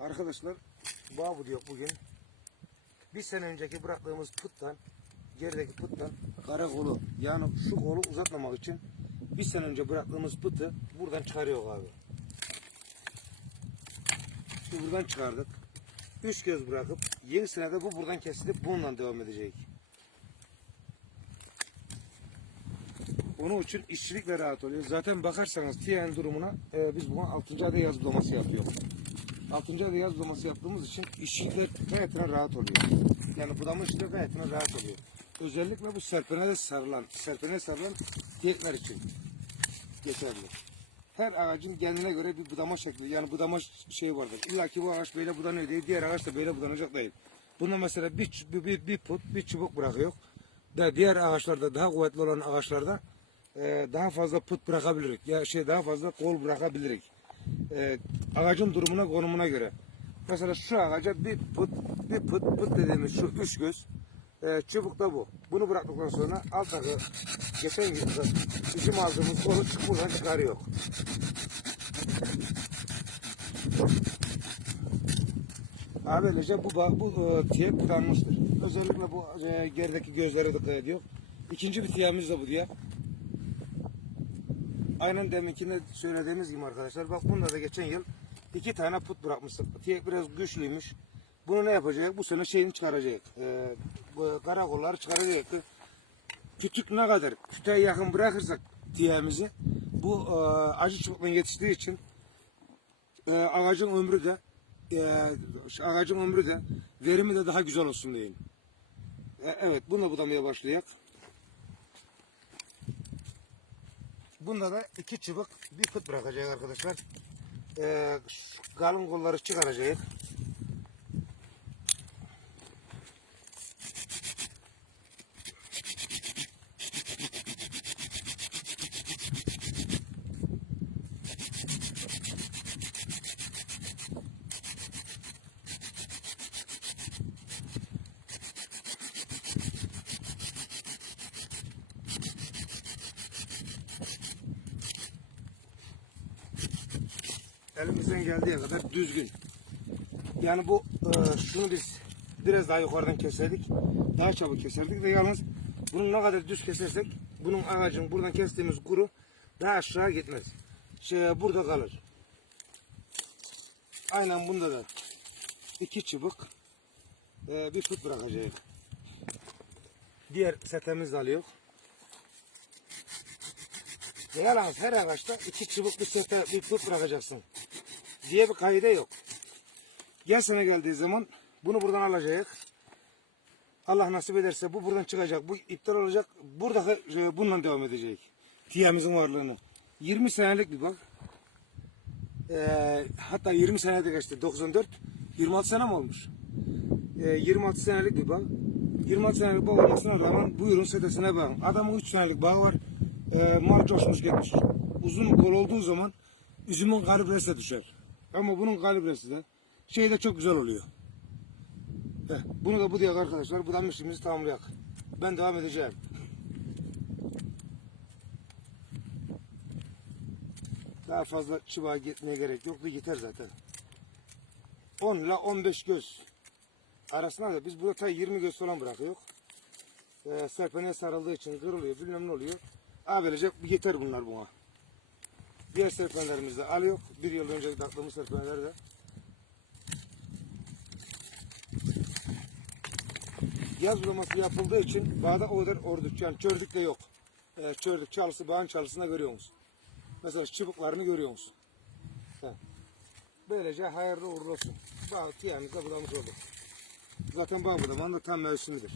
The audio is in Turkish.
Arkadaşlar bağ bu diyor bugün. Bir sene önceki bıraktığımız puttan gerideki puttan kara kolu yani şu kolu uzatmamak için bir sene önce bıraktığımız pıtı buradan çıkarıyor abi. Şimdi buradan çıkardık. Üç göz bırakıp yeni senede bu buradan kesilip bununla devam edecek. Onun için işçilik de rahat oluyor. Zaten bakarsanız TN durumuna e, biz buna 6. ayda yaz bulaması yapıyoruz. 6. ayda yaz bulaması yaptığımız için işçilikler gayetine rahat oluyor. Yani budama işleri gayetine rahat oluyor. Özellikle bu serpenede sarılan, serpenede sarılan diyetler için geçerli. Her ağacın kendine göre bir budama şekli, yani budama şeyi vardır. İlla ki bu ağaç böyle budanıyor diye diğer ağaç da böyle budanacak değil. Bunda mesela bir, bir, bir, bir put, bir çubuk bırakıyor. Da diğer ağaçlarda daha kuvvetli olan ağaçlarda e, daha fazla put bırakabilirik. Ya şey daha fazla kol bırakabilirik. E, ağacın durumuna, konumuna göre. Mesela şu ağaca bir put, bir put, put dediğimiz şu üç göz e, çubuk da bu. Bunu bıraktıktan sonra alt takı geçen gibi bizim aldığımız kolu çık buradan çıkarıyor. Abi böylece bu, bu e, tiye budanmıştır. Özellikle bu e, gerideki gözlere dikkat ediyor. İkinci bir tiyemiz de bu diye. Aynen deminkinde söylediğimiz gibi arkadaşlar. Bak bunda da geçen yıl iki tane put bırakmıştık. Tiyek biraz güçlüymüş. Bunu ne yapacak? Bu sene şeyini çıkaracak. E, bu karakolları çıkaracak. Kütük ne kadar kütüğe yakın bırakırsak tiyemizi bu e, acı çubukla yetiştiği için e, ağacın ömrü de e, ağacın ömrü de verimi de daha güzel olsun diyeyim. E, evet bunu da budamaya başlayak. Bunda da iki çubuk bir pıt bırakacak arkadaşlar. E, şu kalın kolları çıkaracak. Elimizden geldiği kadar düzgün. Yani bu e, şunu biz biraz daha yukarıdan keserdik. Daha çabuk keserdik ve yalnız bunu ne kadar düz kesersek bunun ağacın buradan kestiğimiz kuru daha aşağı gitmez. Şey, burada kalır. Aynen bunda da iki çubuk e, bir fıt bırakacağız. Diğer setemiz de alıyor. Yalnız her ağaçta iki çubuk bir sete bir fıt bırakacaksın diye bir kaide yok. Gel sene geldiği zaman bunu buradan alacak. Allah nasip ederse bu buradan çıkacak. Bu iptal olacak. Burada e, bununla devam edecek. Tiyemizin varlığını. 20 senelik bir bak. Ee, hatta 20 senede geçti. 94. 26 sene mi olmuş? Ee, 26 senelik bir bak. 26 senelik bağ olmasına rağmen buyurun setesine bakın. Adamın 3 senelik bağı var. Ee, mal coşmuş gitmiş. Uzun kol olduğu zaman üzümün kalibresi de düşer. Ama bunun kalibresi de şey de çok güzel oluyor. Heh, bunu da bu diye arkadaşlar. Budanın işimizi tamamlayak. Ben devam edeceğim. Daha fazla çıbağa gitmeye gerek yok. Bu yeter zaten. 10 ile 15 göz arasında da biz burada ta 20 göz falan bırakıyoruz. Ee, serpeneye sarıldığı için kırılıyor, bilmem ne oluyor. Aa böylece yeter bunlar buna. Diğer serpenlerimizi de alıyor. Bir yıl önce taktığımız serpeneler de. Yaz bulaması yapıldığı için bağda o kadar orduk yani çördük de yok. Ee, çördük çalısı bağın çalısında görüyor musun? Mesela çubuklarını görüyor musun? He. Böylece hayırlı uğurlu olsun. Bağ tiyanımızda budamış olduk. Zaten bağ budamanın da tam mevsimidir.